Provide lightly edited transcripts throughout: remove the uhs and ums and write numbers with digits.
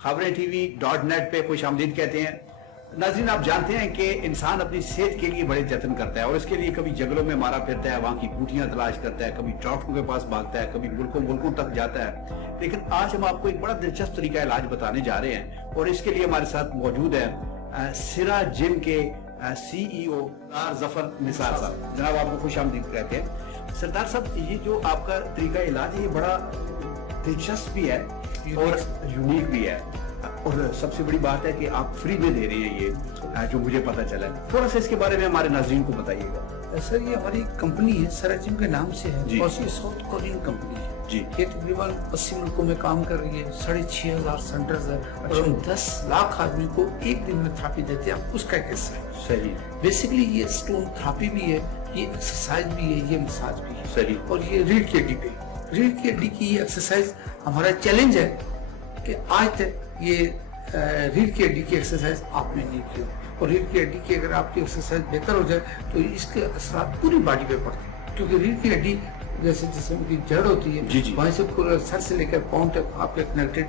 खबरें.tv.net पे खुश आमदीद कहते हैं। नाज़रीन, आप जानते हैं कि इंसान अपनी सेहत के लिए बड़े जतन करता है और इसके लिए कभी जंगलों में मारा फिरता है, वहाँ की बूटियां तलाश करता है, कभी डॉक्टरों के पास भागता है, कभी मुल्कों तक जाता है। लेकिन आज हम आपको एक बड़ा दिलचस्प तरीका इलाज बताने जा रहे हैं और इसके लिए हमारे साथ मौजूद है सिरा जिम के CEO सरदार जफर निसार साहब। जनाब, आपको खुश आमदीद कहते हैं। सरदार साहब, ये जो आपका तरीका इलाज है ये बड़ा दिलचस्प भी है और यूनिक भी है, और सबसे बड़ी बात है कि आप फ्री में दे रहे हैं ये, जो मुझे पता चला है। थोड़ा सा इसके बारे में हमारे नाज़रीन को बताइएगा। सर, ये हमारी कंपनी है, सिरा जिम के नाम से है जी। और ये साउथ कोरियन कंपनी है जी। ये तकरीबन 80 मुल्कों में काम कर रही है, 6,500 सेंटर्स है और हम 10 लाख आदमी को एक दिन में थेरेपी देते हैं। उसका एक हिस्सा है। सही। बेसिकली ये स्टोन थेरेपी भी है, ये एक्सरसाइज भी है, ये मसाज भी है। सही। और ये रीढ़ की हड्डी पे, रीढ़ की हड्डी की ये एक्सरसाइज हमारा चैलेंज है कि आज तक ये रीढ़ की हड्डी की एक्सरसाइज आपने नहीं की, और रीढ़ की हड्डी की अगर आपकी एक्सरसाइज बेहतर हो जाए तो इसके असर पूरी बॉडी पे पड़ते हैं। क्योंकि रीढ़ की हड्डी जैसे जिस्म की जड़ होती है, जी जी। वहीं से पूरा सर से लेकर पाँव तक आपके कनेक्टेड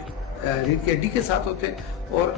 रीढ़ की हड्डी के साथ होते हैं। और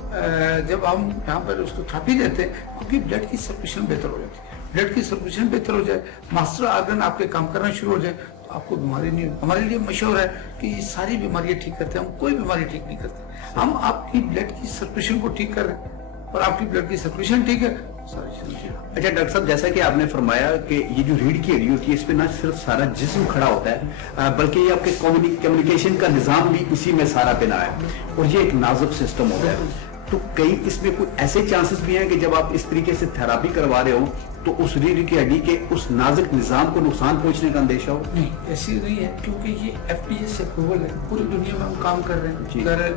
जब हम यहाँ पर उसको थेरेपी देते हैं, क्योंकि ब्लड की सर्कुलेशन बेहतर हो जाती है, ब्लड की सर्कुलेशन बेहतर हो जाए, मास्टर आर्गन आपके काम करना शुरू हो जाए, तो आपको बीमारी नहीं हो। हमारे लिए मशहूर है कि ये सारी बीमारियां ठीक करते हैं, हम कोई बीमारी ठीक नहीं करते। हम आपकी ब्लड की सर्कुलेशन को ठीक कर रहे हैं, और आपकी ब्लड की सर्कुलेशन ठीक है, सारी चीजें ठीक है। अच्छा डॉक्टर साहब, जैसा कि आपने फरमाया कि ये जो रीढ़ की हड्डी होती है, इस पे ना सिर्फ सारा जिस्म खड़ा होता है, बल्कि ये आपके कम्युनिकेशन का निजाम भी इसी में सारा बिना है, और ये एक नाजुक सिस्टम होता है। तो कई इसमें कोई ऐसे चांसेस भी हैं कि जब आप इस तरीके से थेरेपी करवा रहे हो तो उस रीढ़ की हड्डी के उस नाजुक निजाम को नुकसान पहुंचने का अंदेशा हो? नहीं, ऐसी नहीं है, क्योंकि ये FDA से अप्रूवल है। पूरी दुनिया में हम काम कर रहे हैं। अगर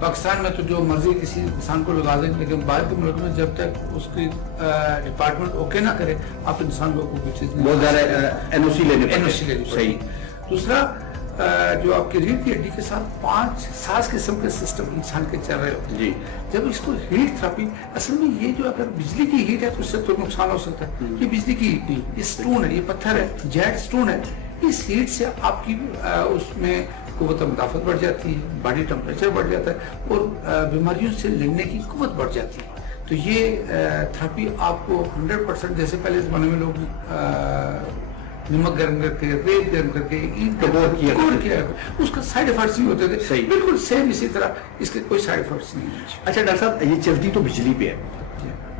पाकिस्तान में तो जो मर्जी किसी इंसान को लगा दें, लेकिन बाहर के मुल्क में जब तक उसकी डिपार्टमेंट ओके ना करे, आप इंसान को कोई चीज नहीं। बहुत ज्यादा NOC लेने सही। दूसरा, जो आपकी रीढ़ की हड्डी के साथ 5-7 किस्म के सिस्टम इंसान के चल रहे होते हैं जी। जब इसको हीट थेरेपी, असल में ये जो अगर बिजली की हीट है तो उससे तो नुकसान हो सकता है। ये बिजली की हीट नहीं, ये स्टोन है, ये पत्थर है, जेड स्टोन है। इस हीट से आपकी उसमें कुव्वत मुदाफत बढ़ जाती है, बॉडी टेम्परेचर बढ़ जाता है, और बीमारियों से लड़ने की कुव्वत बढ़ जाती है। तो ये थेरेपी आपको 100%, जैसे पहले जमाने में लोग नमक गर्म करके, रेत गर्म करके, ईंट किया, उसका साइड इफेक्ट्स नहीं होते थे। बिल्कुल सेम इसी तरह इसके कोई साइड इफेक्ट्स नहीं है। अच्छा डॉक्टर साहब, ये चलती तो बिजली पे है,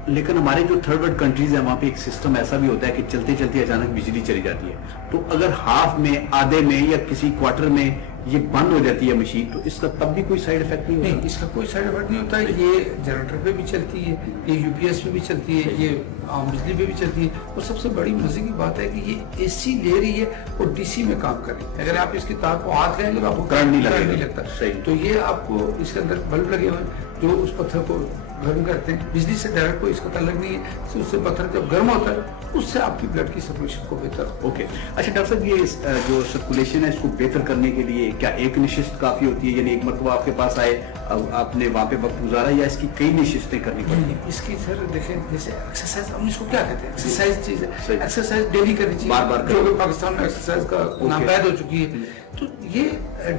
लेकिन हमारे जो थर्ड वर्ल्ड कंट्रीज है वहाँ पे एक सिस्टम ऐसा भी होता है कि चलते चलते अचानक बिजली चली जाती है। तो अगर हाफ में, आधे में या किसी क्वार्टर में ये बंद हो जाती है मशीन, तो इसका तब भी कोई साइड इफेक्ट नहीं होता? नहीं, इसका कोई साइड इफेक्ट नहीं होता है। ये जनरेटर पे भी चलती है, ये UPS पे भी चलती है, ये आम बिजली पे भी चलती है। और सबसे बड़ी मजे की बात है कि ये AC ले रही है और DC में काम कर रही है। अगर आप इसकी तार को हाथ लेंगे तो आपको करंट नहीं लगता। सही। तो ये आपको इसके अंदर बल्ब लगे हुए हैं जो उस पत्थर को गर्म करते हैं। बिजली से डायरेक्ट कोई इसका ताल्लुक नहीं है, तो उससे पत्थर जब गर्म होता है उससे आपकी ब्लड की सर्कुलेशन को बेहतर। ओके। अच्छा डॉक्टर साहब, ये जो सर्कुलेशन है इसको बेहतर करने के लिए क्या एक निशिस्त काफी होती है? यानी एक मरतबा आपके पास आए, अब आपने वहाँ पे वक्त गुजारा, या इसकी कई निशिस्तें करनी पड़ती है? इसकी सर देखें, जैसे एक्सरसाइज, हम इसको क्या कहते हैं, एक्सरसाइज चीज है। एक्सरसाइज डेली करनी चाहिए, बार-बार जो पाकिस्तान में एक्सरसाइज का नामैद हो चुकी है, तो ये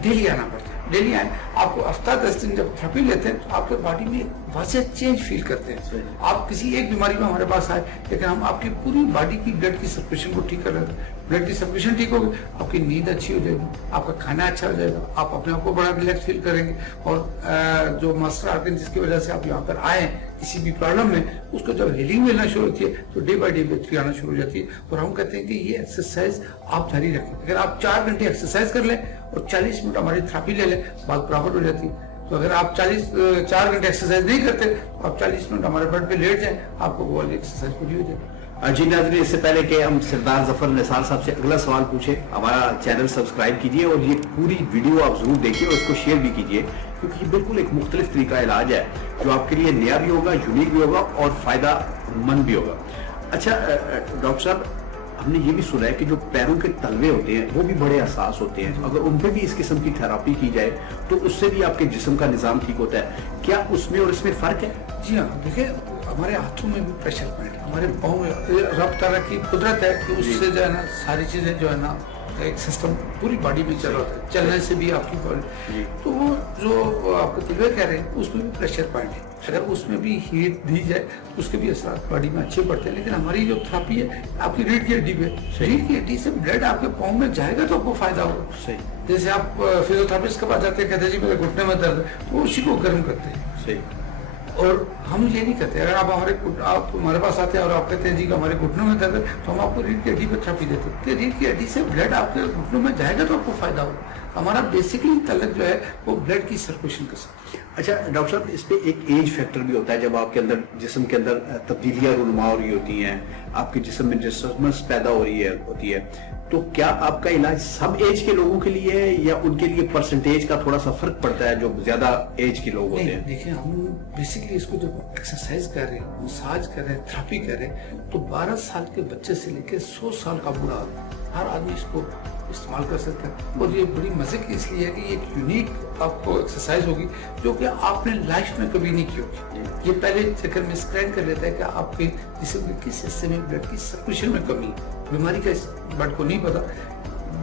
डेली आना पड़ता है। डेली आए, आपको हफ्ता 10 दिन जब थेरेपी लेते हैं तो आपके बॉडी में वाज़ेह चेंज फील करते हैं। आप किसी एक बीमारी में हमारे पास आए, लेकिन हम आपकी पूरी बॉडी की ब्लड की सर्कुलेशन को ठीक कर रहे हैं। ब्लड की सर्कुलेशन ठीक होगी, आपकी नींद अच्छी हो जाएगी, आपका खाना अच्छा हो जाएगा, आप अपने आप को बड़ा रिलैक्स फील करेंगे। और जो मास्टर आर्गन जिसकी वजह से आप यहाँ पर आए किसी भी प्रॉब्लम में, उसको जब हीलिंग मिलना शुरू होती है तो डे बाय डे बेहतरी आना शुरू हो जाती है। और हम कहते हैं कि ये एक्सरसाइज आप जारी रखें। अगर आप 4 घंटे एक्सरसाइज कर लें और 40 मिनट हमारी थेरेपी ले लें, बात बराबर हो जाती है। तो अगर आप 4 घंटे एक्सरसाइज नहीं करते तो आप 40 मिनट हमारे बेड पे लेट जाएं, आपको वो वाली एक्सरसाइज पूरी हो जाए। जी नाज़रीन, इससे पहले कि हम सरदार जफर निसार साहब से अगला सवाल पूछे, हमारा चैनल सब्सक्राइब कीजिए और ये पूरी वीडियो आप जरूर देखिए और इसको शेयर भी कीजिए, क्योंकि ये बिल्कुल एक मुख्तलिफ तरीका इलाज है जो आपके लिए नया भी होगा, यूनिक भी होगा और फायदा मंद भी होगा। अच्छा डॉक्टर साहब, हमने ये भी सुना है कि जो पैरों के तलवे होते हैं वो भी बड़े हसास होते हैं, अगर उन पे भी इस किस्म की थेरेपी की जाए तो उससे भी आपके जिस्म का निजाम ठीक होता है। क्या उसमें और इसमें फर्क है? जी हाँ, देखिए हमारे हाथों में भी प्रेशर पॉइंट है, हमारे पाँव में रब ताला की कुदरत है कि उससे जो है ना सारी चीजें जो है ना एक सिस्टम पूरी बॉडी में चल रहा है, चलने से भी आपकी बॉडी, तो वो जो आपको तलवे कह रहे हैं उसमें भी प्रेशर पॉइंट है, अगर उसमें भी हीट दी जाए उसके भी असर बॉडी में अच्छे पड़ते हैं। लेकिन हमारी जो थेरेपी है आपकी रीढ़ की हड्डी पे, रीढ़ की हड्डी से ब्लड आपके पाँव में जाएगा तो आपको फायदा होगा। सही। जैसे आप फिजियोथेरेपिस्ट के पास जाते हैं, कहते हैं जी मेरे घुटने में दर्द है, तो उसी को गर्म करते हैं। सही। और हम ये नहीं कहते, अगर आप हमारे पास आते हैं और आप कहते हैं जी कि हमारे घुटनों में दर्द है, तो हम आपको रीढ़ की हड्डी पे थेरेपी देते हैं कि रीढ़ की हड्डी से ब्लड आपके घुटनों में जाएगा तो आपको फायदा होगा। हमारा बेसिकली तलक जो है वो ब्लड की सर्कुलेशन का साथ। अच्छा डॉक्टर साहब, इस पे एक एज फैक्टर भी होता है, जब आपके अंदर जिस्म के अंदर तब्दीलियां रुनुमा हो रही होती हैं, आपके जिस्म में डिस्टर्बेंस पैदा हो रही है, तो क्या आपका इलाज सब एज के लोगों के लिए है या उनके लिए परसेंटेज का थोड़ा सा फर्क पड़ता है जो ज्यादा एज के लोग होते हैं? देखिए, हम बेसिकली इसको जब एक्सरसाइज कर रहे हैं, मसाज कर रहे हैं, थेरेपी कर रहे हैं, तो 12 साल के बच्चे से लेकर 100 साल का बूढ़ा हर आदमी इसको इस्तेमाल कर सकता है। और ये बड़ी मजे की इसलिए है कि एक यूनिक आपको एक्सरसाइज होगी जो कि आपने लाइफ में कभी नहीं की होगी। ये पहले चक्कर में स्कैन कर लेता है कि आपके जिस्म के किस हिस्से में ब्लड की सर्कुलेशन में कमी है। बीमारी का इस ब्लड को नहीं पता,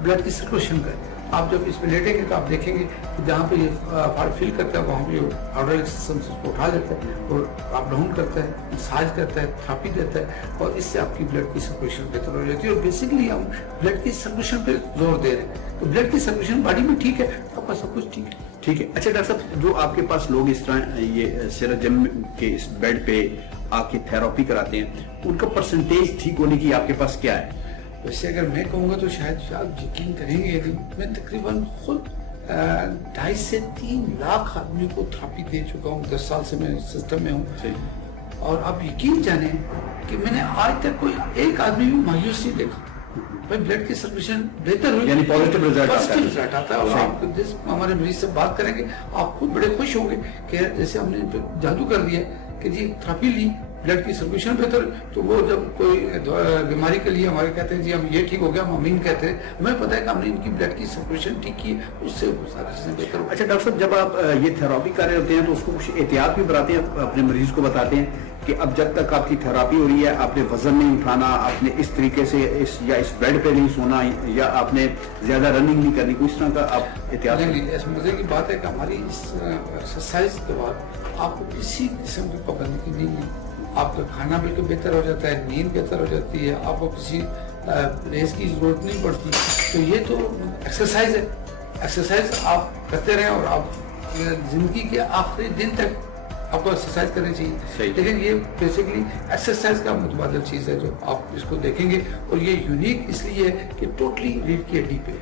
ब्लड की सर्कुलेशन का है। आप जब इसमें लेटेंगे तो आप देखेंगे कि जहाँ पे ये फाड़ फील करता है वहाँ पे हाइड्रोलिक सिस्टम से उसको उठा लेता है और अप डाउन करता है, मसाज करता है, थेरेपी देता है, और इससे आपकी ब्लड की सर्कुलेशन बेहतर हो जाती है। और बेसिकली हम ब्लड की सर्कुलेशन पे जोर दे रहे हैं, तो ब्लड की सर्कुलेशन बॉडी में ठीक है, आपका सब कुछ ठीक है। ठीक है। अच्छा डॉक्टर साहब, जो आपके पास लोग इस तरह ये सिरजम के इस बेड पे आके थेरेपी कराते हैं, उनका परसेंटेज ठीक होने की आपके पास क्या है? वैसे अगर मैं कहूँगा तो शायद आप यकीन करेंगे यदि मैं तकरीबन खुद 2.5 से 3 लाख आदमी को थेरेपी दे चुका हूँ। 10 साल से मैं सिस्टम में हूँ, और आप यकीन जाने कि मैंने आज तक कोई एक आदमी भी मायूस नहीं देखा। भाई ब्लड की सर्कुलेशन बेहतर हुई, यानी पॉजिटिव रिजल्ट आता है। और आप जिस हमारे मरीज से बात करेंगे आप खुद बड़े खुश होंगे कि जैसे हमने जादू कर दिया कि जी थेरेपी ली, ब्लड की सर्कुलेशन बेहतर। तो वो जब कोई बीमारी के लिए हमारे कहते हैं जी हम ये ठीक हो गया, हम अमीन कहते हैं, हमें पता है कि हमने इनकी ब्लड की सर्कुलेशन ठीक की, उससे सारी चीजें बेहतर हो। अच्छा डॉक्टर साहब, जब आप ये थेरेपी कर रहे होते हैं तो उसको कुछ एहतियात भी बताते हैं, अपने मरीज को बताते हैं कि अब जब तक आपकी थेरेपी हो रही है आपने वजन नहीं उठाना, आपने इस तरीके से इस बेड पे नहीं सोना, या आपने ज्यादा रनिंग नहीं करनी, कुछ तरह का आप एहतियात? इस मजे की बात है कि हमारी इस एक्सरसाइज के बाद आपको किसी किस्म की पाबंदी की नहीं है। आपका खाना बिल्कुल बेहतर हो जाता है, नींद बेहतर हो जाती है, आपको किसी परहेज की जरूरत नहीं पड़ती। तो ये तो एक्सरसाइज है, एक्सरसाइज आप करते रहें और आप जिंदगी के आखिरी दिन तक आपको एक्सरसाइज करनी चाहिए। लेकिन ये बेसिकली एक्सरसाइज का मुतबादल चीज है जो आप इसको देखेंगे, और ये यूनिक इसलिए है कि टोटली रीढ़ की हड्डी पे।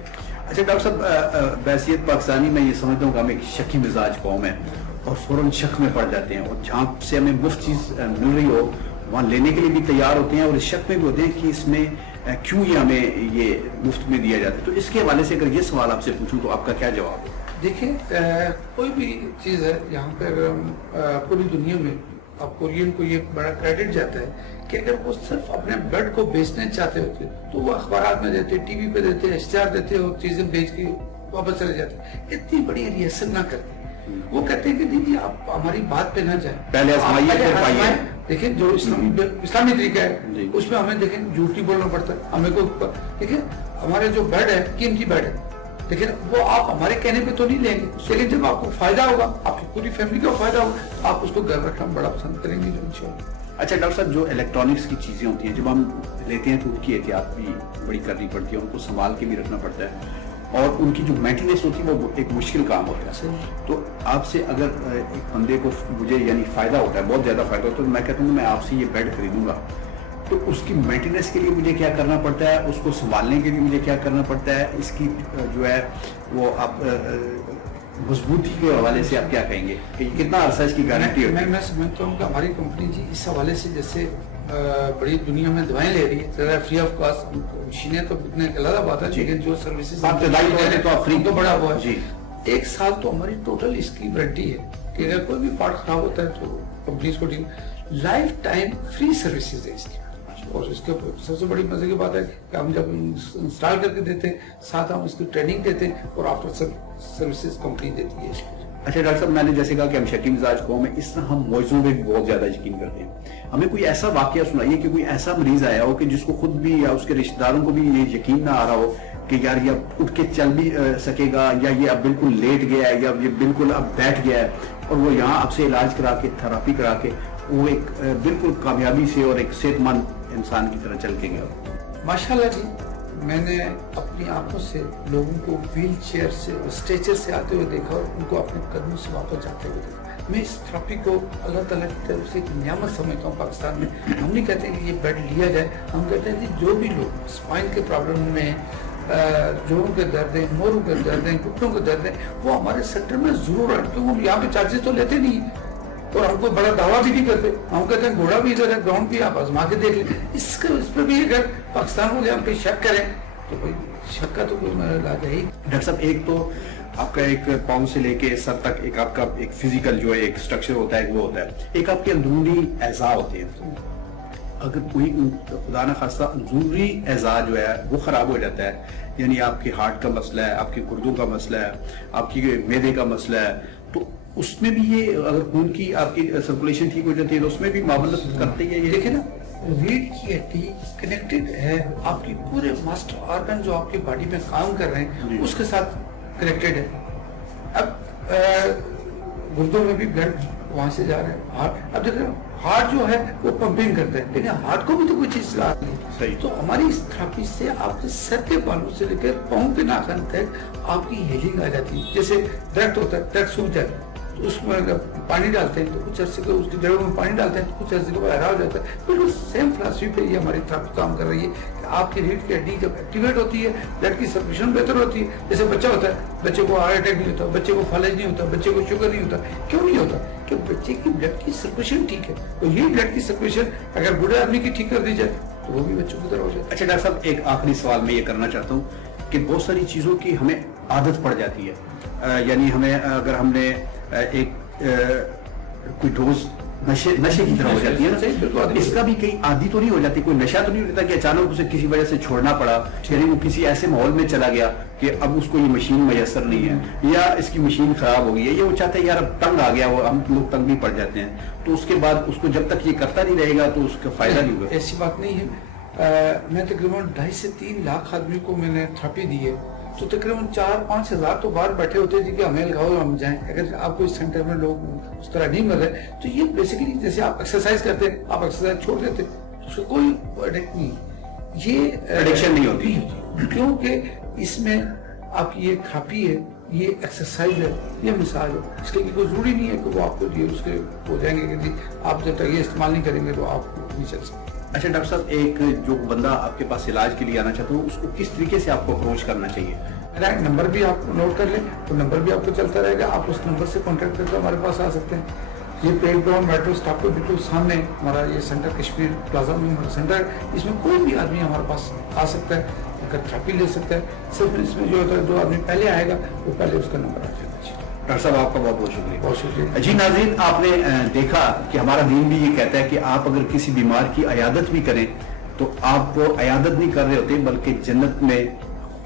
अच्छा डॉक्टर साहब, बैसियत पाकिस्तानी में ये समझता हूँ कि हम एक शकी मिजाज कौम है और फौरन शक में पड़ जाते हैं, और जहाँ से हमें मुफ्त चीज मिल रही हो वहाँ लेने के लिए भी तैयार होते हैं, और इस शक में भी होते हैं कि इसमें क्यों ये हमें ये मुफ्त में दिया जाता है। तो इसके हवाले से अगर ये सवाल आपसे पूछूं तो आपका क्या जवाब है? देखिए, कोई भी चीज़ है यहाँ पे अगर हम पूरी दुनिया में अब कोरियन को ये बड़ा क्रेडिट जाता है कि अगर वो सिर्फ अपने ब्लड को बेचने चाहते होते तो वो अखबार में देते, टीवी पे देते, इश्तिहार देते और चीजें बेच के वापस चले जाते। इतनी बड़ी रिहर्सल ना करते, वो कहते हैं कि दीदी आप हमारी बात पे ना जाए, पहले आजमाइए। देखिए जो इस्लामी तरीका है उसमें हमें देखें झूठ नहीं बोलना पड़ता है हमें को। देखिए हमारे जो बेड है कीमती बेड है, लेकिन वो आप हमारे कहने पे तो नहीं लेंगे, लेकिन जब आपको फायदा होगा, आपकी पूरी फैमिली को फायदा होगा, तो आप उसको घर रखना बड़ा पसंद करेंगे जो इंशाल्लाह। अच्छा डॉक्टर साहब, जो इलेक्ट्रॉनिक्स की चीजें होती हैं जब हम लेते हैं तो उनकी एहतियात भी बड़ी करनी पड़ती है, उनको संभाल के भी रखना पड़ता है, और उनकी जो मेंटेनेंस होती है वो एक मुश्किल काम होता है। तो आपसे अगर एक बंदे को मुझे यानी फायदा होता है, बहुत ज्यादा फायदा होता है, तो मैं कहता हूँ मैं आपसे ये बेड खरीदूंगा, तो उसकी मेंटेनेंस के लिए मुझे क्या करना पड़ता है, उसको संभालने के लिए मुझे क्या करना पड़ता है, इसकी जो है वो आप मजबूती के हवाले से आप क्या कहेंगे कि कितना अरसा इसकी गारंटी होती है? मैं समझता हूँ कि हमारी कंपनी जी इस हवाले से जैसे बड़ी दुनिया में दवाएं ले रही है फ्री ऑफ कॉस्ट, मशीनें तो इतने अलग बात है, लेकिन जो सर्विसेज तो आप फ्री तो बड़ा हुआ है। 1 साल तो हमारी टोटल इसकी वारंटी है कि अगर कोई भी पार्ट खराब होता है तो कंपनी को लाइफ टाइम फ्री सर्विसेज है इसकी। और इसके सबसे बड़ी मजे की बात है कि हम जब इंस्टॉल करके देते हैं, साथ हम इसकी ट्रेनिंग देते हैं और आफ्टर सर्विसेज कंपनी देती है। अच्छा डॉक्टर साहब, मैंने जैसे कहा कि हम शकी मिजाज कौम है, इस तरह हम मौजूद में भी बहुत ज्यादा यकीन करते हैं। हमें कोई ऐसा वाकया सुनाइए कि कोई ऐसा मरीज आया हो कि जिसको खुद भी या उसके रिश्तेदारों को भी ये यकीन ना आ रहा हो कि यार ये अब उठ के चल भी सकेगा, या ये अब बिल्कुल लेट गया है, या ये बिल्कुल अब बैठ गया है, और वो यहाँ आपसे इलाज करा के, थेरापी करा के वो एक बिल्कुल कामयाबी से और एक सेहतमंद इंसान की तरह चल के गया। माशाल्लाह जी, मैंने अपनी आंखों से लोगों को व्हील चेयर से, स्ट्रेचर से आते हुए देखा और उनको अपने कदमों से वापस जाते हुए देखा। मैं इस थेरेपी को अल्लाह ताला की तरफ से एक नियामत समझता हूँ पाकिस्तान में। हम नहीं कहते कि ये बेड लिया जाए, हम कहते हैं कि जो भी लोग स्पाइन के प्रॉब्लम में, जोड़ों के दर्द है, मोरों के दर्द है, घुटनों के दर्द है, वो हमारे सेंटर में जरूर आए, क्योंकि हम यहाँ पे चार्जेस तो लेते नहीं और हमको बड़ा दावा भी नहीं करते। हम कहते हैं घोड़ा भी इधर है, ग्राउंड भी आप आजमा के देख लें। इस पर भी अगर पाकिस्तान वाले हम पे शक करें तो कोई शक का तो कोई इलाज है ही। डॉक्टर साहब, एक तो आपका एक पाँव से लेके सर तक एक आपका एक फिजिकल जो है एक स्ट्रक्चर होता है, वो होता है, एक आपके अंदरूनी एज़ा होते हैं। अगर कोई खुदा न खास्ता अंदरूनी एज़ा जो है वो खराब हो जाता है, यानी आपके हार्ट का मसला है, आपके गुर्दों का मसला है, आपकी मेदे का मसला है, तो उसमें भी ये अगर खून की आपकी सर्कुलेशन ठीक हो जाती है तो उसमें भी मामलत करते हैं। ये देखे ना, रीढ़ की हड्डी कनेक्टेड है, आपकी पूरे मास्टर ऑर्गन जो आपकी बॉडी में काम कर रहे हैं उसके साथ कनेक्टेड है। अब गुर्दों में भी ब्लड वहां से जा रहा है, हार्ट, अब देखो हार्ट जो है वो पंपिंग करता है, लेकिन हार्ट को भी तो कोई चीज ला रही है। सही। तो हमारी इस थेरेपी से आपके सर के बालों से लेकर पाँव के नाखून तक आपकी हीलिंग आ जाती है। जैसे दर्द होता है, दर्द सूख जाए तो उसमें अगर पानी डालते हैं तो कुछ अर्से को उसकी जड़ों में पानी डालते हैं तो कुछ अर्से के बाद हरा हो जाता है। बिल्कुल सेम फिलॉसफी पे ये हमारी थेरेपी काम कर रही है कि आपकी रीढ़ की हड्डी जब एक्टिवेट होती है, ब्लड की सर्कुलेशन बेहतर होती है। जैसे बच्चा होता है, बच्चे को हार्ट अटैक नहीं होता, बच्चे को फालिज नहीं होता, बच्चे को शुगर नहीं होता। क्यों नहीं होता? कि बच्चे की ब्लड की सर्कुलेशन ठीक है। तो ये ब्लड की सर्कुलेशन अगर बूढ़े आदमी की ठीक कर दी जाए तो वो भी बच्चों की तरह हो जाए। अच्छा डॉक्टर साहब, एक आखिरी सवाल मैं ये करना चाहता हूँ कि बहुत सारी चीज़ों की हमें आदत पड़ जाती है, यानी हमें अगर हमने एक कोई डोज नशे की तरह हो जाती है ना, इसका भी कहीं आदी तो नहीं हो जाती, कोई नशा तो नहीं होता कि अचानक उसे किसी वजह से छोड़ना पड़ा, यानी वो किसी ऐसे माहौल में चला गया कि अब उसको ये मशीन मैसर नहीं है या इसकी मशीन खराब हो गई है, ये वो चाहता है यार अब तंग आ गया, वो हम लोग तंग भी पड़ जाते हैं, तो उसके बाद उसको जब तक ये करता नहीं रहेगा तो उसका फायदा नहीं होगा। ऐसी बात नहीं है। मैं तकरीबन 2.5 से 3 लाख आदमी को मैंने थेरेपी दी है, तो तकरीबन 4-5 हज़ार तो बाहर बैठे होते हैं कि हमें लगाओ हम जाएं। अगर आपको इस सेंटर में लोग उस तरह नहीं मिल रहे तो ये बेसिकली जैसे आप एक्सरसाइज करते हैं, आप एक्सरसाइज छोड़ देते, उसको कोई एडिक्ट नहीं, ये एडिक्शन नहीं होती, क्योंकि इसमें आपकी ये थेरेपी है, ये एक्सरसाइज है, ये मसाज है। इसके लिए कोई जरूरी नहीं है कि वो आपको दिए उसके हो जाएंगे कि आप जब तक ये इस्तेमाल नहीं करेंगे तो आप नहीं चल सकते। अच्छा डॉक्टर साहब, एक जो बंदा आपके पास इलाज के लिए आना चाहता है उसको किस तरीके से आपको अप्रोच करना चाहिए? मेरा एक नंबर भी आप नोट कर लें, तो नंबर भी आपको चलता रहेगा, आप उस नंबर से कांटेक्ट करके हमारे पास आ सकते हैं। ये पेड ग्राउंड मेट्रो स्टॉप के बिल्कुल सामने हमारा ये सेंटर कश्मीर प्लाजा में हमारा सेंटर है। इसमें कोई भी आदमी हमारे पास आ सकता है, अगर थेरेपी ले सकता है। सिर्फ इसमें जो होता है, जो आदमी पहले आएगा वो पहले उसका नंबर आ जाएगा। डॉक्टर साहब, आपका बहुत बहुत शुक्रिया। बहुत शुक्रिया जी। नाज़रीन, आपने देखा कि हमारा दीन भी ये कहता है कि आप अगर किसी बीमार की अयादत भी करें तो आप वो अयादत नहीं कर रहे होते, बल्कि जन्नत में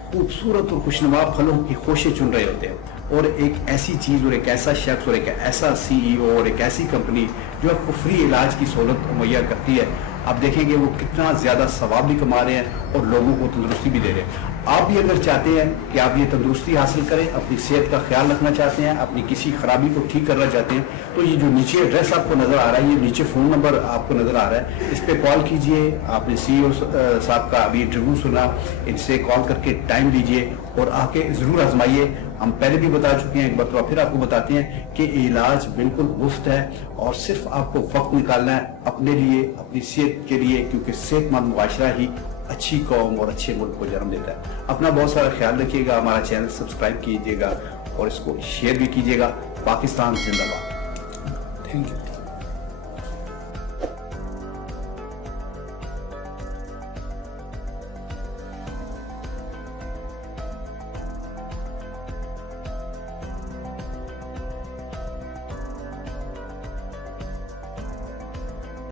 खूबसूरत और खुशनुमा फलों की खोशे चुन रहे होते हैं। और एक ऐसी चीज़ और एक ऐसा शख्स और एक ऐसा CEO और एक ऐसी कंपनी जो आपको फ्री इलाज की सहूलत मुहैया करती है, आप देखेंगे वो कितना ज़्यादा सवाब भी कमा रहे हैं और लोगों को तंदुरुस्ती भी दे रहे हैं। आप भी अगर चाहते हैं कि आप ये तंदुरुस्ती हासिल करें, अपनी सेहत का ख्याल रखना चाहते हैं, अपनी किसी खराबी को ठीक करना चाहते हैं, तो ये जो नीचे एड्रेस आपको नज़र आ रहा है, ये नीचे फ़ोन नंबर आपको नज़र आ रहा है, इस पर कॉल कीजिए। आपने CEO साहब का अभी इंटरव्यू सुना, इनसे कॉल करके टाइम लीजिए और आके ज़रूर आजमाइए। हम पहले भी बता चुके हैं, एक बार तो फिर आपको बताते हैं कि इलाज बिल्कुल मुफ्त है और सिर्फ आपको वक्त निकालना है अपने लिए, अपनी सेहत के लिए, क्योंकि सेहतमंद मुआशरा ही अच्छी कौम और अच्छे मुल्क को जन्म देता है। अपना बहुत सारा ख्याल रखिएगा, हमारा चैनल सब्सक्राइब कीजिएगा और इसको शेयर भी कीजिएगा। पाकिस्तान जिंदाबाद। Thank you.